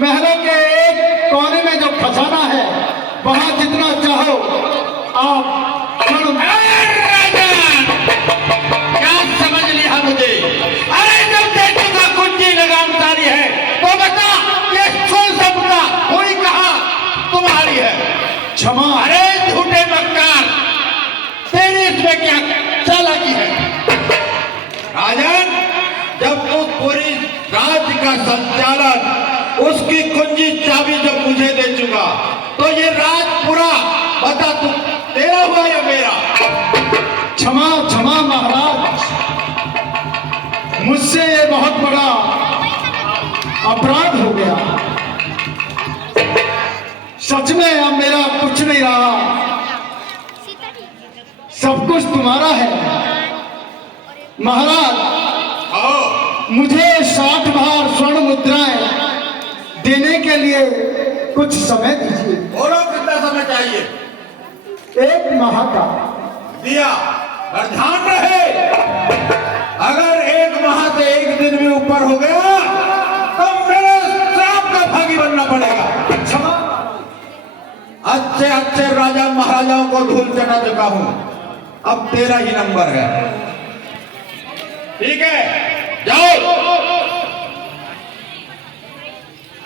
महलों के एक कोने में जो खजाना है, वहां जितना चाहो आप राजा, क्या समझ लिया मुझे? अरे जब देखो का कुंजी लगाम सारी है तो बता, ये सुन सबका हुई कहा तुम्हारी है? क्षमा। अरे झूठे मक्कार, तेरी इसमें क्या चालाकी है? राजन, जब तू पूरी राज्य का संचालन, उसकी कुंजी चाबी जब मुझे दे चुका, तो ये राज पूरा बता तू तेरा हुआ या मेरा? क्षमा क्षमा महाराज, मुझसे ये बहुत बड़ा अपराध हो गया। सच में अब मेरा कुछ नहीं रहा, सब कुछ तुम्हारा है। महाराज, मुझे 60 भार स्वर्ण मुद्राएं देने के लिए कुछ समय दीजिए। बोलो कितना समय चाहिए? 1 माह का। दिया, और ध्यान रहे, अगर 1 माह से 1 दिन भी ऊपर हो गया तो मेरे श्राप का भागी बनना पड़ेगा। क्षमा। अच्छे अच्छे राजा महाराजाओं को धूल चटा चुका हूं, अब तेरा ही नंबर है। ठीक है, जाओ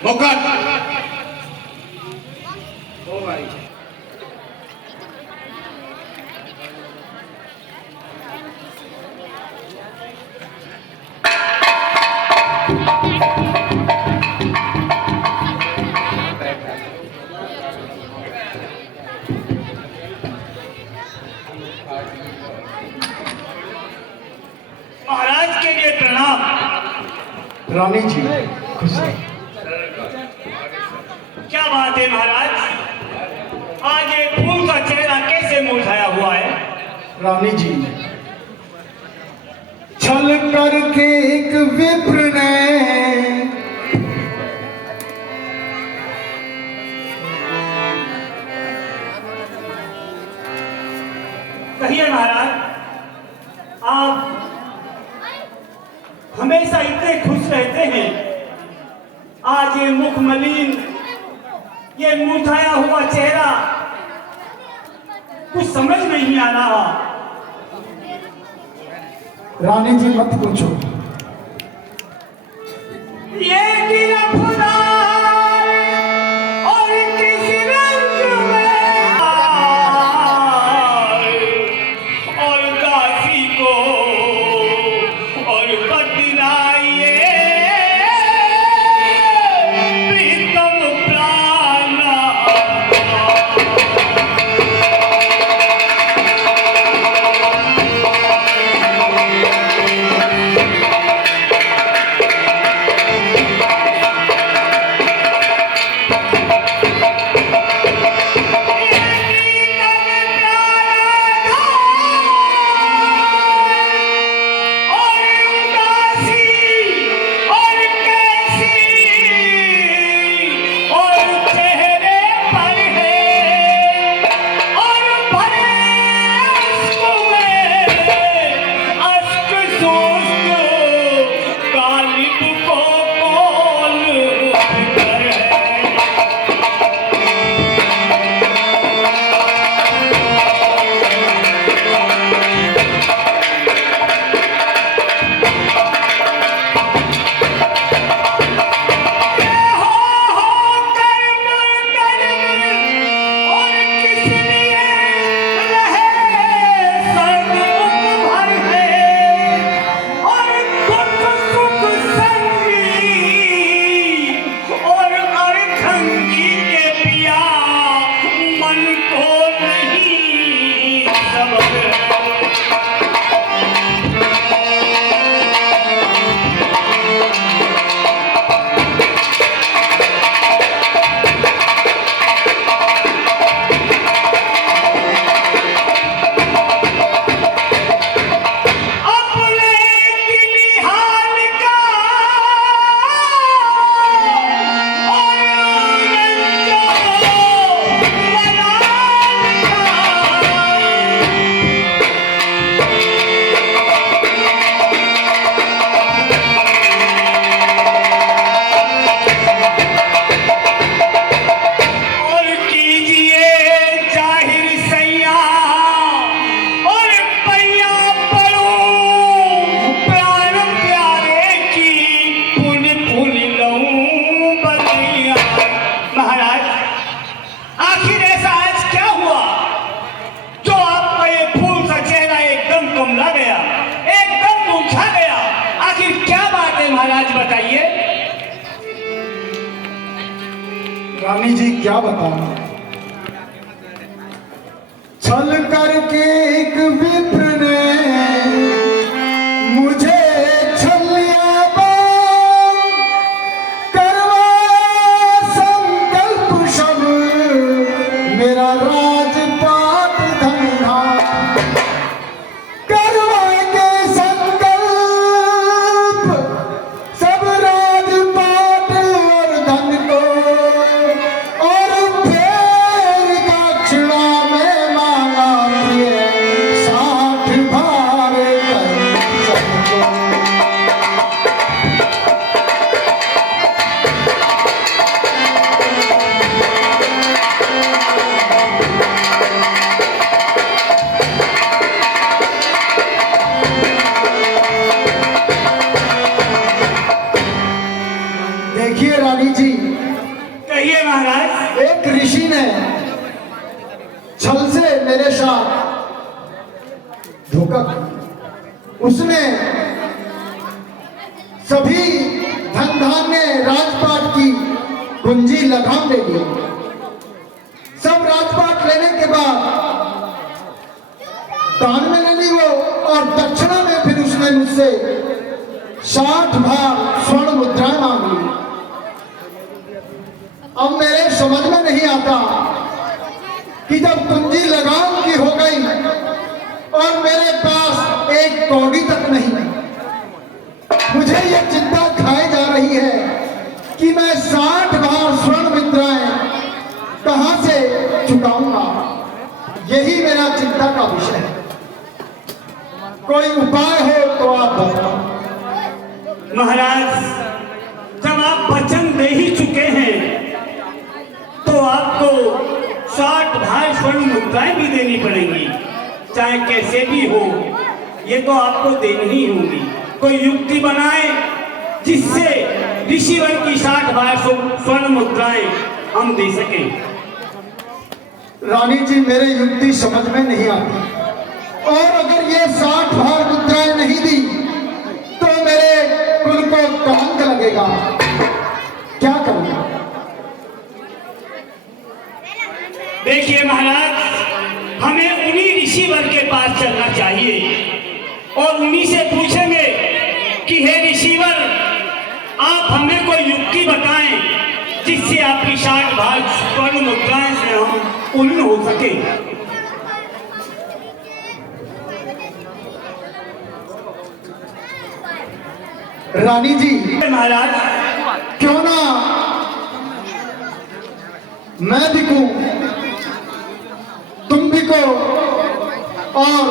मुकट। ओ भाई, महाराज के लिए प्रणाम। रानी जी खुश रहो। क्या बात है महाराज, आज ये फूल का चेहरा कैसे मुरझाया हुआ है? रानी जी, छल करके एक विप्र ने कहिए महाराज, आप हमेशा इतने खुश रहते हैं, आज ये मुख मलिन, ये मुरझाया हुआ चेहरा, कुछ समझ नहीं आ रहा। रानी जी मत पूछो, ये गिरा खुदा और किसी रंग में और दासी को और बदलाइए प्रीतम प्राणा। रानी जी क्या बताऊं, छल करके एक विप्र ने मुझे छलिया करवा संकल्प सब मेरा राजपाट धंधा करवाएंगे संकल्प सब राजपाट और धन को, और फिर दक्षिणा में मांगा प्रिय 60 भार कर सबको। देखिए रानी जी, कहिए महाराज। एक ऋषि ने छल से मेरे साथ धोखा किया। उसने सभी धन धान्य राजपाट की कुंजी लगाम ले ली। सब राजपाट लेने के बाद दान में ले ली वो, और दक्षिणा में फिर उसने मुझसे 60 भार स्वर्ण मुद्राएं मांग ली। अब मेरे समझ में नहीं आता कि जब कुंजी लगाम की हो गई और मेरे पास एक कौड़ी तक नहीं, मुझे ये चिंता खाई जा रही है कि मैं 60 भार स्वर्ण मुद्राएं कहां से चुकाऊंगा। यही मेरा चिंता का विषय है। कोई उपाय हो तो आप बताओ। महाराज, जब आप वचन दे ही चुके हैं तो आपको 60 भार स्वर्ण मुद्राएं भी देनी पड़ेंगी, चाहे कैसे भी हो। ये तो आपको देनी ही होंगी। कोई युक्ति बनाए जिससे ऋषिवर की 60 भार स्वर्ण मुद्राएं हम दे सकें। रानी जी, मेरे युक्ति समझ में नहीं आती, और अगर ये 60 भार मुद्राएं नहीं दी तो मेरे कुल को कलंक लगेगा। क्या करूंगा? देखिए महाराज, हमें उन्हीं ऋषिवर के पास चलना चाहिए और उन्हीं से पूछेंगे कि हे ऋषिवर, आप हमें कोई युक्ति बताएं जिससे आपकी 60 भार स्वर्ण मुद्राएं से हम पूर्ण हो सके। रानी जी, महाराज, क्यों ना मैं बिकूं, तुम बिको और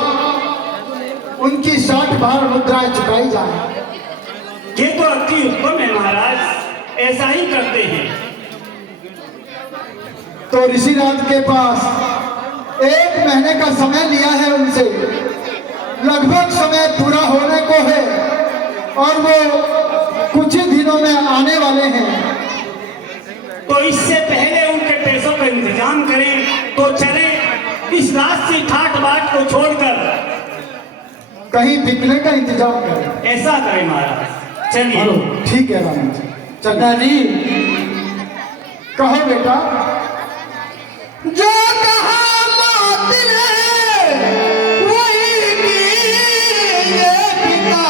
उनकी 60 भार मुद्राएं चुकाई जाए। ये तो अति उत्तम है महाराज, ऐसा ही करते हैं। तो ऋषिराज के पास 1 महीने का समय लिया है उनसे, लगभग समय पूरा होने को है और वो कुछ ही दिनों में आने वाले हैं। तो इससे पहले उनके पैसों का इंतजाम करें तो चले, इस राशि ठाट बाट को छोड़कर कहीं बिकने का इंतजाम करें। ऐसा करें महाराज, चलिए। हेलो, ठीक है रानी जी। चंदा जी, कहो बेटा। जो कहा मात ने वही कीजिए पिता,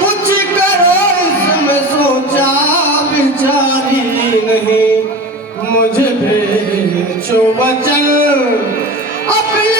कुछ करो इसमें सोचा विचारी नहीं, मुझे भेजो वचन अपने